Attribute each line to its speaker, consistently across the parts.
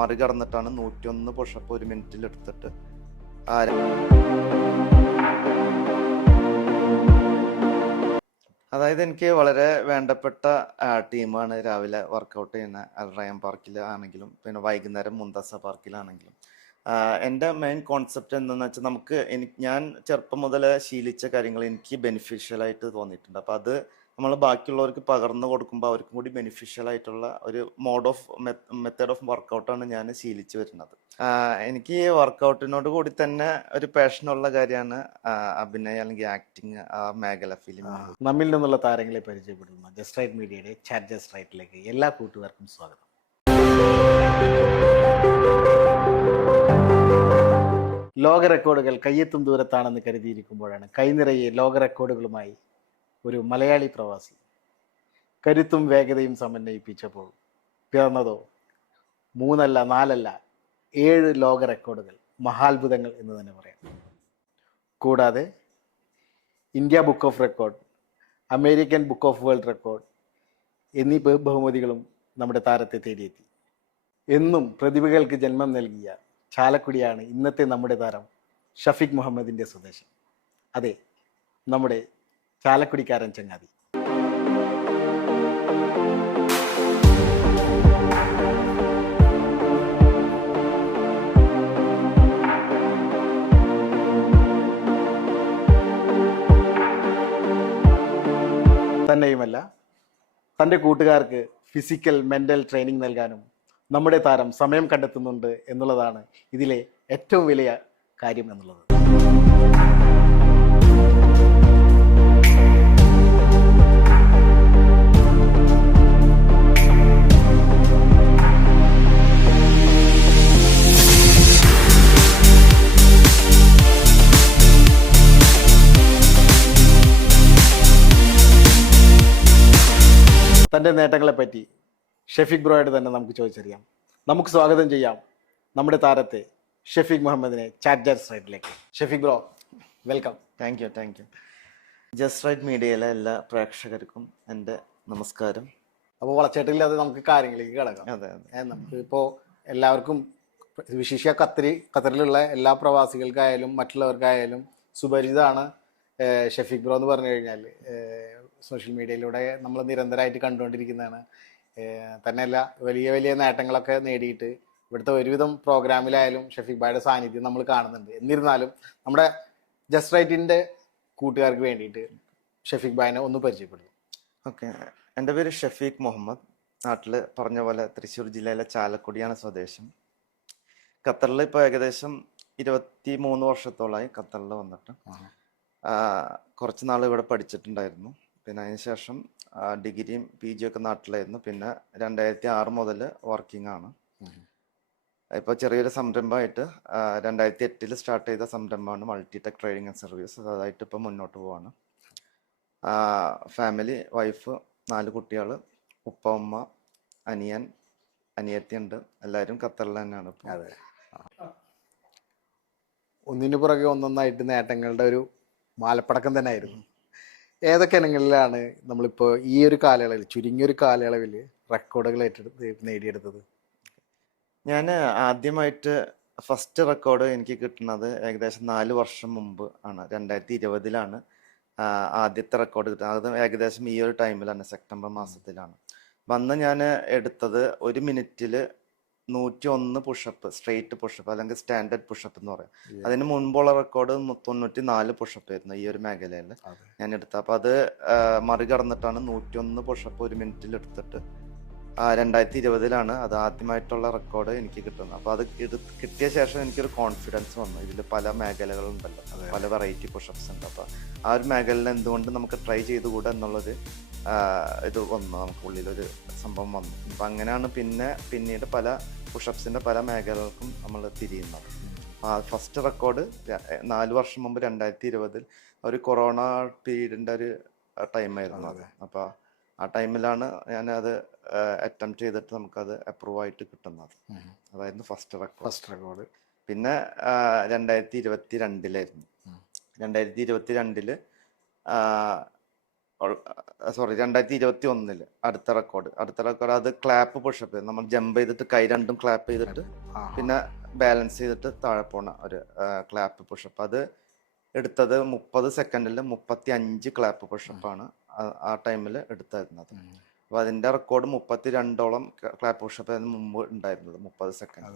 Speaker 1: മറികടന്നിട്ടാണ് നൂറ്റിയൊന്ന് പുഷപ്പ് ഒരു മിനിറ്റിൽ എടുത്തിട്ട് അതായത് എനിക്ക് വളരെ വേണ്ടപ്പെട്ട ടീമാണ് രാവിലെ വർക്കൗട്ട് ചെയ്യുന്ന അൽറയം പാർക്കിൽ ആണെങ്കിലും പിന്നെ വൈകുന്നേരം മുന്തസ പാർക്കിലാണെങ്കിലും. എന്റെ മെയിൻ കോൺസെപ്റ്റ് എന്താണെന്ന് വെച്ചാൽ നമുക്ക് എനിക്ക് ഞാൻ ചെറുപ്പം മുതൽ ശീലിച്ച കാര്യങ്ങൾ എനിക്ക് ബെനിഫിഷ്യൽ ആയിട്ട് തോന്നിയിട്ടുണ്ട്. അപ്പോൾ അത് നമ്മൾ ബാക്കിയുള്ളവർക്ക് പകർന്നു കൊടുക്കുമ്പോൾ അവർക്കും കൂടി ബെനിഫിഷ്യൽ ആയിട്ടുള്ള ഒരു മോഡ് ഓഫ് മെത്തേഡ് ഓഫ് വർക്കൗട്ടാണ് ഞാൻ ശീലിച്ചു വരുന്നത്. എനിക്ക് ഈ വർക്കൗട്ടിനോട് കൂടി തന്നെ ഒരു പാഷനുള്ള കാര്യമാണ് അഭിനയം അല്ലെങ്കിൽ ആക്ടിങ് ആ മേഖല ഫിലിം
Speaker 2: നമ്മിൽ നിന്നുള്ള താരങ്ങളെ പരിചയപ്പെടുന്ന. ജസ്റ്റ് റൈറ്റ് മീഡിയയുടെ ചാറ്റ് ജസ്റ്റ് റൈറ്റിലേക്ക് എല്ലാ കൂട്ടുകാർക്കും സ്വാഗതം. ലോക റെക്കോർഡുകൾ കയ്യെത്തും ദൂരത്താണെന്ന് കരുതിയിരിക്കുമ്പോഴാണ് കൈനിറയെ ലോക റെക്കോർഡുകളുമായി ഒരു മലയാളി പ്രവാസി. കരുത്തും വേഗതയും സമന്വയിപ്പിച്ചപ്പോൾ പിറന്നതോ മൂന്നല്ല നാലല്ല ഏഴ് ലോക റെക്കോർഡുകൾ മഹാത്ഭുതങ്ങൾ എന്ന് തന്നെ പറയാം. കൂടാതെ India book of record American book of world record എന്നീ ബഹു- ബഹുമതികളും നമ്മുടെ താരത്തെ തേടിയെത്തി. എന്നും പ്രതിഭകൾക്ക് ജന്മം നൽകിയ ചാലക്കുടിയാണ് ഇന്നത്തെ നമ്മുടെ താരം ഷഫീഖ് മുഹമ്മദിന്റെ സ്വദേശം. അതെ നമ്മുടെ ചാലക്കുടിക്കാരൻ ചങ്ങാതി. തന്നെയുമല്ല തന്റെ കൂട്ടുകാർക്ക് ഫിസിക്കൽ മെന്റൽ ട്രെയിനിങ് നൽകാനും നമ്മുടെ താരം സമയം കണ്ടെത്തുന്നുണ്ട് എന്നുള്ളതാണ് ഇതിലെ ഏറ്റവും വലിയ കാര്യം എന്നുള്ളത്. തന്റെ നേട്ടങ്ങളെപ്പറ്റി ഷെഫീഖ് ബ്രോയോട് തന്നെ നമുക്ക് ചോദിച്ചറിയാം. നമുക്ക് സ്വാഗതം ചെയ്യാം നമ്മുടെ താരത്തെ ഷെഫീഖ് മുഹമ്മദിനെ ചാറ്റ് ജാറ്റ് റൈറ്റിലേക്ക് Shefeeq bro welcome
Speaker 1: thank you thank you just right മീഡിയയിലെ എല്ലാ പ്രേക്ഷകർക്കും എന്റെ നമസ്കാരം.
Speaker 2: അപ്പോൾ വളച്ചേട്ടില്ലാതെ നമുക്ക് കാര്യങ്ങളിലേക്ക് കിടക്കാം.
Speaker 1: അതെ അതെ.
Speaker 2: നമുക്കിപ്പോൾ എല്ലാവർക്കും വിശേഷ ഖത്തരി ഖത്തറിലുള്ള എല്ലാ പ്രവാസികൾക്കായാലും മറ്റുള്ളവർക്കായാലും സുപരിചിതമാണ് ഷെഫീഖ് ബ്രോ എന്ന് പറഞ്ഞു കഴിഞ്ഞാൽ സോഷ്യൽ മീഡിയയിലൂടെ നമ്മൾ നിരന്തരമായിട്ട് കണ്ടുകൊണ്ടിരിക്കുന്നതാണ്. തന്നെയല്ല വലിയ വലിയ നേട്ടങ്ങളൊക്കെ നേടിയിട്ട് ഇവിടുത്തെ ഒരുവിധം പ്രോഗ്രാമിലായാലും ഷഫീഖ് ഭായിയുടെ സാന്നിധ്യം നമ്മൾ കാണുന്നുണ്ട്. എന്നിരുന്നാലും നമ്മുടെ ജസ്റ്റ് റൈറ്റിന്റെ കൂട്ടുകാർക്ക് വേണ്ടിയിട്ട് ഷഫീഖ് ഭായിനെ ഒന്ന് പരിചയപ്പെടുന്നു.
Speaker 1: ഓക്കെ. എന്റെ പേര് ഷഫീഖ് മുഹമ്മദ്. നാട്ടിൽ പറഞ്ഞ പോലെ തൃശ്ശൂർ ജില്ലയിലെ ചാലക്കുടിയാണ് സ്വദേശം. ഖത്തറിൽ ഇപ്പോൾ ഏകദേശം ഇരുപത്തി മൂന്ന് വർഷത്തോളമായി ഖത്തറിൽ വന്നിട്ട്. കുറച്ച് നാൾ ഇവിടെ പഠിച്ചിട്ടുണ്ടായിരുന്നു. പിന്നെ അതിന് ശേഷം ആ, ഡിഗ്രിയും പി ജി ഒക്കെ നാട്ടിലായിരുന്നു. പിന്നെ രണ്ടായിരത്തി ആറ് മുതൽ വർക്കിംഗ് ആണ് ഇപ്പോൾ ചെറിയൊരു സംരംഭമായിട്ട് രണ്ടായിരത്തി എട്ടിൽ സ്റ്റാർട്ട് ചെയ്ത സംരംഭമാണ് മൾട്ടിടെക് ട്രേഡിംഗ് ആൻഡ് സർവീസ് അതായിട്ട് ഇപ്പോൾ മുന്നോട്ട് പോവാണ്. ഫാമിലി വൈഫ് നാല് കുട്ടികൾ ഉപ്പ ഉമ്മ അനിയൻ അനിയത്തിയുണ്ട്. എല്ലാവരും ഖത്തറിൽ തന്നെയാണ്
Speaker 2: അതെ. ഒന്നിനു പുറകെ ഒന്നൊന്നായിട്ട് നേട്ടങ്ങളുടെ ഒരു മാലപ്പടക്കം തന്നെ ആയിരുന്നു ഏതൊക്കെ ഇനങ്ങളിലാണ് നമ്മളിപ്പോൾ ഈ ഒരു കാലയളവിൽ ചുരുങ്ങിയൊരു കാലയളവിൽ റെക്കോർഡുകൾ ഏറ്റെടുത്ത് നേടിയെടുത്തത്?
Speaker 1: ഞാൻ ആദ്യമായിട്ട് ഫസ്റ്റ് റെക്കോർഡ് എനിക്ക് കിട്ടുന്നത് ഏകദേശം നാല് വർഷം മുമ്പ് ആണ്. രണ്ടായിരത്തി ഇരുപതിലാണ് ആദ്യത്തെ റെക്കോർഡ് കിട്ടുന്നത്. അത് ഏകദേശം ഈ ഒരു ടൈമിലാണ് സെപ്റ്റംബർ മാസത്തിലാണ്. വന്ന് ഞാൻ എടുത്തത് ഒരു മിനിറ്റിൽ നൂറ്റി ഒന്ന് പുഷപ്പ് സ്ട്രെയിറ്റ് പുഷപ്പ് അല്ലെങ്കിൽ സ്റ്റാൻഡേർഡ് പുഷപ്പ് എന്ന് പറയാം. അതിന് മുൻപുള്ള റെക്കോർഡ് തൊണ്ണൂറ്റി നാല് പുഷപ്പ് ആയിരുന്നു ഈ ഒരു മേഖലയിൽ. ഞാൻ എടുത്ത അപ്പൊ അത് മറികടന്നിട്ടാണ് നൂറ്റി ഒന്ന് പുഷപ്പ് ഒരു മിനിറ്റിൽ എടുത്തിട്ട് രണ്ടായിരത്തി ഇരുപതിലാണ് അത് ആദ്യമായിട്ടുള്ള റെക്കോർഡ് എനിക്ക് കിട്ടുന്നത്. അപ്പോൾ അത് എടുത്ത് കിട്ടിയ ശേഷം എനിക്കൊരു കോൺഫിഡൻസ് വന്നു. ഇതിൽ പല മേഖലകളുണ്ടല്ലോ. പല വെറൈറ്റി പുഷപ്സ് ഉണ്ട്. അപ്പോൾ ആ ഒരു മേഖലയിൽ എന്തുകൊണ്ട് നമുക്ക് ട്രൈ ചെയ്തുകൂടാ എന്നുള്ളൊരു ഇത് വന്നു. നമുക്ക് ഉള്ളിലൊരു സംഭവം വന്നു. അപ്പം അങ്ങനെയാണ് പിന്നെ പിന്നീട് പല പുഷപ്സിന്റെ പല മേഖലകൾക്കും നമ്മൾ തിരിയുന്നത് ഫസ്റ്റ് റെക്കോർഡ് നാല് വർഷം മുമ്പ് രണ്ടായിരത്തി ഇരുപതിൽ ഒരു കൊറോണ പീരീഡിന്റെ ഒരു ടൈമായിരുന്നു അത്. അപ്പോൾ ആ ടൈമിലാണ് ഞാൻ അത് അറ്റംപ്റ്റ് ചെയ്തിട്ട് നമുക്കത് അപ്രൂവ് ആയിട്ട് കിട്ടുന്നത് അതായിരുന്നു ഫസ്റ്റ് റെക്കോർഡ്.
Speaker 2: First record.
Speaker 1: പിന്നെ രണ്ടായിരത്തി ഇരുപത്തി രണ്ടിലായിരുന്നു രണ്ടായിരത്തി ഇരുപത്തി രണ്ടിൽ സോറി രണ്ടായിരത്തി ഇരുപത്തി ഒന്നിൽ അടുത്ത റെക്കോർഡ് അടുത്ത റെക്കോർഡ് അത് ക്ലാപ്പ് പുഷപ്പ് നമ്മൾ ജമ്പ് ചെയ്തിട്ട് കൈ രണ്ടും ക്ലാപ്പ് ചെയ്തിട്ട് പിന്നെ ബാലൻസ് ചെയ്തിട്ട് താഴെ പോണ ഒരു ക്ലാപ്പ് പുഷപ്പ് അത് എടുത്തത് മുപ്പത് സെക്കൻഡിൽ മുപ്പത്തി അഞ്ച് ക്ലാപ്പ് പുഷപ്പാണ് ആ ടൈമിൽ എടുത്തായിരുന്നത്
Speaker 2: ഉം.
Speaker 1: അപ്പോൾ അതിന്റെ റെക്കോർഡ് മുപ്പത്തി രണ്ടോളം ക്ലാപ്പ് പുഷപ്പ് അതിന് മുമ്പ് ഉണ്ടായിരുന്നത് മുപ്പത് സെക്കൻഡ്.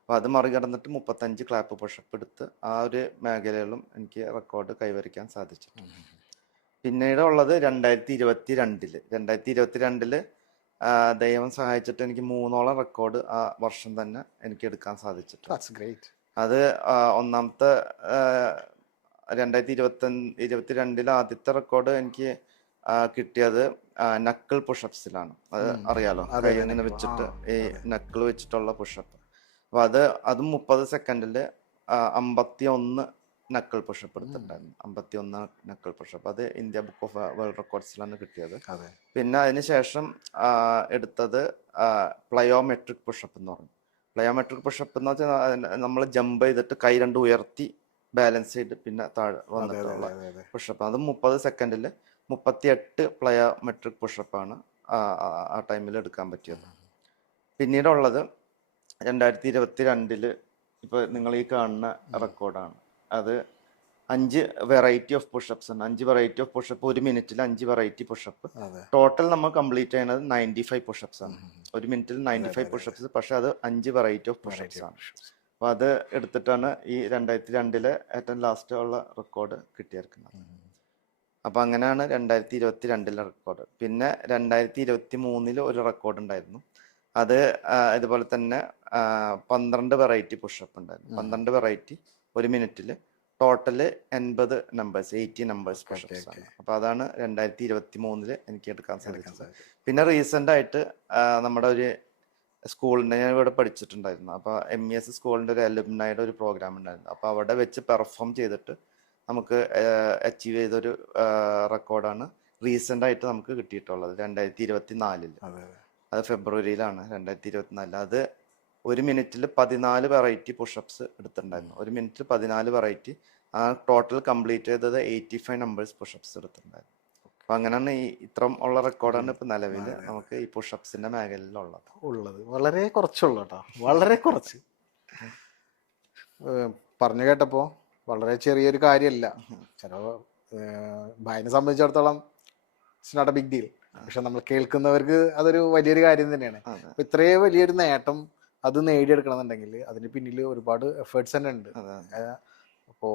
Speaker 1: അപ്പോൾ അത്. മറികടന്നിട്ട് മുപ്പത്തഞ്ച് ക്ലാപ്പ് പുഷപ്പ് എടുത്ത് ആ ഒരു മേഖലയിലും എനിക്ക് റെക്കോർഡ് കൈവരിക്കാൻ സാധിച്ചു
Speaker 2: ഉം.
Speaker 1: പിന്നീട് ഉള്ളത് രണ്ടായിരത്തി ഇരുപത്തി രണ്ടിൽ രണ്ടായിരത്തി ഇരുപത്തി രണ്ടിൽ ദൈവം സഹായിച്ചിട്ട് എനിക്ക് മൂന്നോളം റെക്കോർഡ് ആ വർഷം തന്നെ എനിക്ക് എടുക്കാൻ
Speaker 2: സാധിച്ചിട്ടുണ്ട്.
Speaker 1: അത് ഒന്നാമത്തെ രണ്ടായിരത്തി ഇരുപത്തി ഇരുപത്തി രണ്ടിലെ ആദ്യത്തെ റെക്കോർഡ് എനിക്ക് കിട്ടിയത് നക്കിൾ പുഷപ്സിലാണ് അത് അറിയാലോ?
Speaker 2: അതെങ്ങനെ
Speaker 1: വെച്ചിട്ട് ഈ. നക്കിൾ വെച്ചിട്ടുള്ള പുഷപ്പ് അപ്പൊ അത് അതും മുപ്പത് സെക്കൻഡിൽ അമ്പത്തി ഒന്ന് നക്കിൾ പുഷപ്പ് എടുത്തിട്ടുണ്ടായിരുന്നു. അമ്പത്തി ഒന്ന് നക്കൾ പുഷപ്പ് അത് ഇന്ത്യ ബുക്ക് ഓഫ് വേൾഡ് റെക്കോർഡ്സിലാണ് കിട്ടിയത്. പിന്നെ അതിനുശേഷം എടുത്തത് പ്ലയോമെട്രിക് പുഷപ്പ് എന്ന് പറഞ്ഞു. പ്ലയോമെട്രിക് പുഷപ്പ് എന്ന് വെച്ചാൽ നമ്മൾ ജമ്പ് ചെയ്തിട്ട് കൈ രണ്ട് ഉയർത്തി ബാലൻസ് ചെയ്ത് പിന്നെ താഴെ വന്നിട്ടുള്ള. പുഷപ്പ് അത് മുപ്പത് സെക്കൻഡിൽ മുപ്പത്തിയെട്ട് പ്ലയോമെട്രിക് പുഷപ്പാണ് ആ ടൈമിൽ എടുക്കാൻ പറ്റിയത്. പിന്നീടുള്ളത് രണ്ടായിരത്തി ഇരുപത്തി രണ്ടിൽ ഇപ്പൊ നിങ്ങൾ ഈ കാണുന്ന റെക്കോർഡാണ് അത് അഞ്ച് വെറൈറ്റി ഓഫ് പുഷപ്സ് ഉണ്ട്. അഞ്ച് വെറൈറ്റി ഓഫ് പുഷപ്പ് ഒരു മിനിറ്റിൽ അഞ്ച് വെറൈറ്റി പുഷപ്പ്. ടോട്ടൽ നമ്മൾ കംപ്ലീറ്റ് ചെയ്യുന്നത് നയന്റി ഫൈവ് പുഷപ്സ് ആണ് ഒരു മിനിറ്റിൽ
Speaker 2: നയന്റി
Speaker 1: ഫൈവ്
Speaker 2: പുഷപ്പ്സ്
Speaker 1: പുഷപ്സ് പക്ഷെ അത് അഞ്ച് വെറൈറ്റി ഓഫ്
Speaker 2: പുഷപ്പ്സ്
Speaker 1: പുഷപ്സ് ആണ്. അപ്പൊ അത് എടുത്തിട്ടാണ് ഈ രണ്ടായിരത്തി രണ്ടിലെ ഏറ്റവും ലാസ്റ്റ് ഉള്ള റെക്കോർഡ് കിട്ടിയിരിക്കുന്നത്. അപ്പൊ അങ്ങനെയാണ് രണ്ടായിരത്തി ഇരുപത്തി രണ്ടിലെ റെക്കോർഡ് പിന്നെ രണ്ടായിരത്തി ഇരുപത്തി മൂന്നിൽ ഒരു റെക്കോർഡ് ഉണ്ടായിരുന്നു. അത് ഇതുപോലെ തന്നെ പന്ത്രണ്ട് വെറൈറ്റി പുഷപ്പ് ഉണ്ടായിരുന്നു. പന്ത്രണ്ട് വെറൈറ്റി ഒരു മിനിറ്റിൽ ടോട്ടൽ എൺപത് നമ്പേഴ്സ് എയ്റ്റി നമ്പേഴ്സ് പുഷപ്സ് ആണ്.
Speaker 2: അപ്പോൾ
Speaker 1: അപ്പൊ അതാണ് രണ്ടായിരത്തി ഇരുപത്തി മൂന്നിൽ എനിക്ക് എടുക്കാൻ
Speaker 2: സാധിക്കുന്നത്
Speaker 1: സാധിച്ചത്. പിന്നെ റീസെന്റ് ആയിട്ട് നമ്മുടെ ഒരു സ്കൂളിന്റെ ഞാൻ ഇവിടെ പഠിച്ചിട്ടുണ്ടായിരുന്നു. അപ്പോൾ എം ഇ എസ് സ്കൂളിന്റെ ഒരു അലുമിനായുടെ ഒരു പ്രോഗ്രാം ഉണ്ടായിരുന്നു. അപ്പോൾ അവിടെ വെച്ച് പെർഫോം ചെയ്തിട്ട് നമുക്ക് അച്ചീവ് ചെയ്തൊരു റെക്കോർഡാണ് റീസെന്റ് ആയിട്ട് നമുക്ക് കിട്ടിയിട്ടുള്ളത് രണ്ടായിരത്തി ഇരുപത്തി നാലിൽ
Speaker 2: അതെ,
Speaker 1: ഫെബ്രുവരിയിലാണ് രണ്ടായിരത്തി ഇരുപത്തിനാലിൽ അത് ഒരു മിനിറ്റിൽ പതിനാല് വെറൈറ്റി പുഷപ്സ് എടുത്തിട്ടുണ്ടായിരുന്നു. ഒരു മിനിറ്റിൽ പതിനാല് വെറൈറ്റി ആ ടോട്ടൽ കംപ്ലീറ്റ് ചെയ്തത് എയ്റ്റി ഫൈവ് നമ്പേഴ്സ് പുഷപ്സ് എടുത്തിട്ടുണ്ടായിരുന്നു അപ്പൊ അങ്ങനെയാണ് ഈ ഇത്രം ഉള്ള റെക്കോർഡാണ് ഇപ്പൊ നിലവിൽ. നമുക്ക് ഈ പുഷപ്സിന്റെ മേഖലയിലുള്ളത്.
Speaker 2: ഉള്ളത്. വളരെ കുറച്ചുള്ളൂ കേട്ടോ വളരെ കുറച്ച്. പറഞ്ഞു കേട്ടപ്പോ വളരെ ചെറിയൊരു കാര്യമല്ല ചില ഭയനെ സംബന്ധിച്ചിടത്തോളം it's not a big deal പക്ഷെ നമ്മൾ കേൾക്കുന്നവർക്ക് അതൊരു വലിയൊരു കാര്യം തന്നെയാണ്. അപ്പൊ ഇത്രയും വലിയൊരു നേട്ടം അത് നേടിയെടുക്കണമെന്നുണ്ടെങ്കിൽ അതിന് പിന്നിൽ ഒരുപാട് എഫേർട്സ് തന്നെ ഉണ്ട്.
Speaker 1: അപ്പോ
Speaker 2: അപ്പോൾ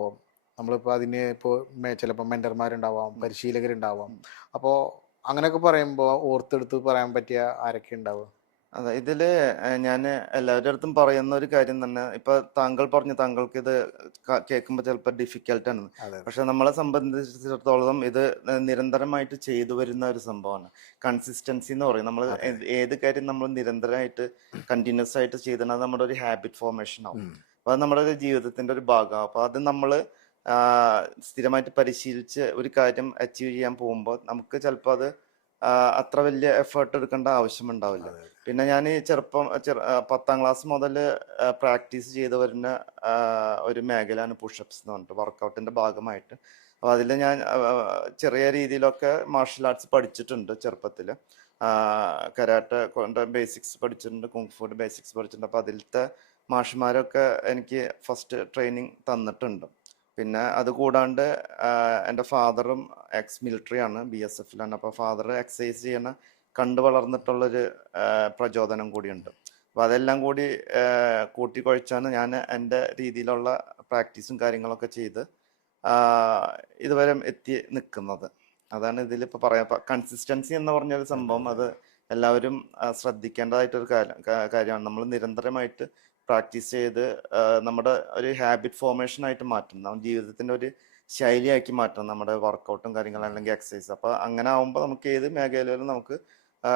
Speaker 2: നമ്മളിപ്പോൾ അതിന് ഇപ്പോൾ ചിലപ്പോൾ മെന്റർമാരുണ്ടാവാം പരിശീലകരുണ്ടാവാം. അപ്പോൾ അങ്ങനെയൊക്കെ പറയുമ്പോൾ ഓർത്തെടുത്ത് പറയാൻ പറ്റിയ ആരൊക്കെ ഉണ്ടാവുക?
Speaker 1: അതെ ഇതിൽ ഞാൻ എല്ലാവരുടെ അടുത്തും പറയുന്ന ഒരു കാര്യം തന്നെ. ഇപ്പൊ താങ്കൾ പറഞ്ഞു താങ്കൾക്ക് ഇത് കേൾക്കുമ്പോൾ ചിലപ്പോൾ ഡിഫിക്കൽട്ട് ആണ്.
Speaker 2: അതെ
Speaker 1: പക്ഷെ നമ്മളെ സംബന്ധിച്ചിടത്തോളം ഇത് നിരന്തരമായിട്ട് ചെയ്തു വരുന്ന ഒരു സംഭവമാണ്. കൺസിസ്റ്റൻസി എന്ന് പറയും. നമ്മൾ
Speaker 2: അതെ.
Speaker 1: ഏത് കാര്യം നമ്മൾ നിരന്തരമായിട്ട് കണ്ടിന്യൂസ് ആയിട്ട് ചെയ്താൽ അത് നമ്മുടെ ഒരു ഹാബിറ്റ് ഫോർമേഷൻ ആവും.
Speaker 2: ഉം.
Speaker 1: അപ്പൊ അത് നമ്മുടെ ഒരു ജീവിതത്തിന്റെ ഒരു ഭാഗമാണ് അപ്പൊ അത് നമ്മൾ സ്ഥിരമായിട്ട് പരിശീലിച്ച് ഒരു കാര്യം അച്ചീവ് ചെയ്യാൻ പോകുമ്പോൾ നമുക്ക് ചിലപ്പോൾ അത് അത്ര വലിയ എഫേർട്ട് എടുക്കേണ്ട ആവശ്യമുണ്ടാവില്ല. പിന്നെ ഞാൻ ചെറുപ്പം പത്താം ക്ലാസ് മുതൽ പ്രാക്ടീസ് ചെയ്ത് വരുന്ന ഒരു മേഖലയാണ് പുഷപ്സ് എന്ന് പറഞ്ഞിട്ട് വർക്കൗട്ടിന്റെ ഭാഗമായിട്ട്. അപ്പോൾ അതിൽ ഞാൻ ചെറിയ രീതിയിലൊക്കെ മാർഷൽ ആർട്സ് പഠിച്ചിട്ടുണ്ട് ചെറുപ്പത്തിൽ കരാട്ട കൊണ്ട് ബേസിക്സ് പഠിച്ചിട്ടുണ്ട് കുങ്ഫുഡ് ബേസിക്സ് പഠിച്ചിട്ടുണ്ട്. അപ്പോൾ അതിലത്തെ മാഷുമാരൊക്കെ എനിക്ക് ഫസ്റ്റ് ട്രെയിനിങ് തന്നിട്ടുണ്ട്. പിന്നെ അത് കൂടാണ്ട് എന്റെ ഫാദറും എക്സ് മിലിറ്ററി ആണ് ബി എസ് എഫിലാണ്. അപ്പോൾ ഫാദർ എക്സസൈസ് ചെയ്യണ കണ്ടു വളർന്നിട്ടുള്ളൊരു പ്രചോദനം കൂടിയുണ്ട്. അപ്പോൾ അതെല്ലാം കൂടി കൂട്ടിക്കൊഴിച്ചാണ് ഞാൻ എന്റെ രീതിയിലുള്ള പ്രാക്ടീസും കാര്യങ്ങളൊക്കെ ചെയ്ത് ഇതുവരെ എത്തി നിൽക്കുന്നത്. അതാണ് ഇതിലിപ്പോൾ പറയാം കൺസിസ്റ്റൻസി എന്ന് പറഞ്ഞൊരു സംഭവം. അത് എല്ലാവരും ശ്രദ്ധിക്കേണ്ടതായിട്ടൊരു കാര്യം കാര്യമാണ്. നമ്മൾ നിരന്തരമായിട്ട് പ്രാക്ടീസ് ചെയ്ത് നമ്മുടെ ഒരു ഹാബിറ്റ് ഫോർമേഷൻ ആയിട്ട് മാറ്റണം. നമ്മുടെ ജീവിതത്തിന്റെ ഒരു ശൈലിയാക്കി മാറ്റണം. നമ്മുടെ വർക്കൗട്ടും കാര്യങ്ങളും അല്ലെങ്കിൽ എക്സസൈസ്. അപ്പൊ അങ്ങനെ ആവുമ്പോൾ നമുക്ക് ഏത് മേഖലയിലും നമുക്ക്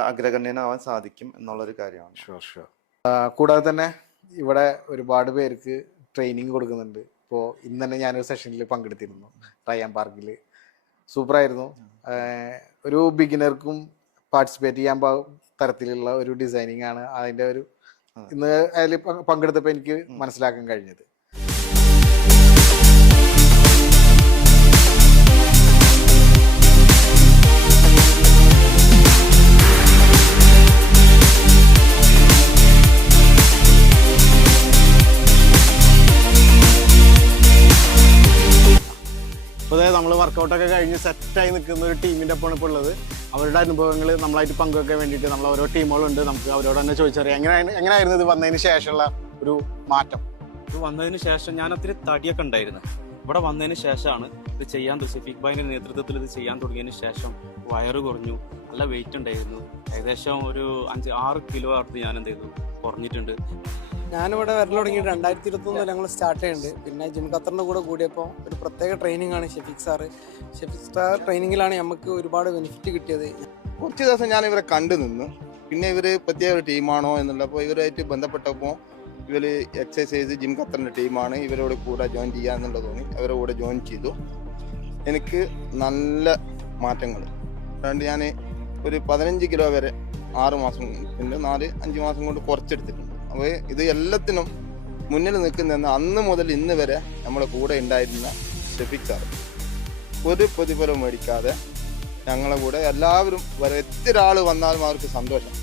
Speaker 1: അഗ്രഗണ്യനാവാൻ സാധിക്കും എന്നുള്ളൊരു കാര്യമാണ്.
Speaker 2: ഷുവർ ഷുവർ കൂടാതെ തന്നെ ഇവിടെ ഒരുപാട് പേർക്ക് ട്രെയിനിങ് കൊടുക്കുന്നുണ്ട്. ഇപ്പോൾ ഇന്ന് തന്നെ ഞാനൊരു സെഷനിൽ പങ്കെടുത്തിരുന്നു റയാൻ പാർക്കിൽ സൂപ്പറായിരുന്നു. ഒരു ബിഗിനർക്കും പാർട്ടിസിപ്പേറ്റ് ചെയ്യാൻ തരത്തിലുള്ള ഒരു ഡിസൈനിങ് ആണ്. അതിന്റെ ഒരു ഇന്ന് അതിൽ പങ്കെടുത്തപ്പോൾ എനിക്ക് മനസ്സിലാക്കാൻ കഴിഞ്ഞത്. ഇപ്പോൾ നമ്മൾ വർക്കൗട്ടൊക്കെ കഴിഞ്ഞ് സെറ്റായി നിൽക്കുന്ന ഒരു ടീമിന്റെ ഒപ്പമാണ് ഇപ്പോൾ ഉള്ളത്. അവരുടെ അനുഭവങ്ങൾ നമ്മളായിട്ട് പങ്കുവെക്കാൻ വേണ്ടിയിട്ട് നമ്മൾ ഓരോ ടീമുകളുണ്ട്. നമുക്ക് അവരോട് തന്നെ ചോദിച്ചറിയാം. എങ്ങനെയാണ് എങ്ങനെയായിരുന്നു ഇത് വന്നതിന് ശേഷമുള്ള ഒരു മാറ്റം?
Speaker 3: ഇത് വന്നതിന് ശേഷം ഞാൻ ഒത്തിരി തടിയൊക്കെ ഉണ്ടായിരുന്നു. ഇവിടെ വന്നതിന് ശേഷമാണ് ഇത് ചെയ്യാൻ സിഫിക് ബാങ്കിന്റെ നേതൃത്വത്തിൽ ഇത് ചെയ്യാൻ തുടങ്ങിയതിന് ശേഷം വയറ് കുറഞ്ഞു. നല്ല വെയിറ്റ് ഉണ്ടായിരുന്നു. ഏകദേശം ഒരു അഞ്ച് ആറ് കിലോ അടുത്ത് ഞാൻ എന്ത് ചെയ്തു? കുറഞ്ഞിട്ടുണ്ട്.
Speaker 4: ഞാനിവിടെ വരൽ തുടങ്ങി രണ്ടായിരത്തി ഇരുപത്തൊന്നിൽ ഞങ്ങൾ സ്റ്റാർട്ട് ചെയ്യുന്നുണ്ട് പിന്നെ ജിം ഖത്തറിന്റെ കൂടെ കൂടിയപ്പോൾ ഒരു പ്രത്യേക ട്രെയിനിങ് ആണ് ഷെഫിക് സാറ്. ഷെഫിക് സാർ ട്രെയിനിങ്ങിലാണ് നമുക്ക് ഒരുപാട് ബെനിഫിറ്റ് കിട്ടിയത്.
Speaker 5: കുറച്ച് ദിവസം ഞാൻ ഇവരെ കണ്ടു നിന്നു. പിന്നെ ഇവർ പ്രത്യേക ഒരു ടീമാണോ എന്നുള്ളപ്പോൾ ഇവരായിട്ട് ബന്ധപ്പെട്ടപ്പോൾ ഇവർ എക്സസൈസ് ജിം ഖത്തറിന്റെ ടീമാണ് ഇവരോട് കൂടെ ജോയിൻ ചെയ്യാന്നുള്ളത് തോന്നി. അവരുടെ കൂടെ ജോയിൻ ചെയ്തു. എനിക്ക് നല്ല മാറ്റങ്ങൾ അതുകൊണ്ട് ഞാൻ ഒരു പതിനഞ്ച് കിലോ വരെ ആറ് മാസം പിന്നെ നാല് അഞ്ച് മാസം കൊണ്ട് കുറച്ചെടുത്തിട്ടുണ്ട്. അപ്പോൾ ഇത് എല്ലാത്തിനും മുന്നിൽ നിൽക്കുന്ന അന്ന് മുതൽ ഇന്ന് വരെ നമ്മുടെ കൂടെ ഉണ്ടായിരുന്ന ഷെഫിക് സാർ ഒരു പ്രതിഫലവും മേടിക്കാതെ ഞങ്ങളെ കൂടെ എല്ലാവരും വരെ എത്ര ആൾ വന്നാലും അവർക്ക് സന്തോഷം.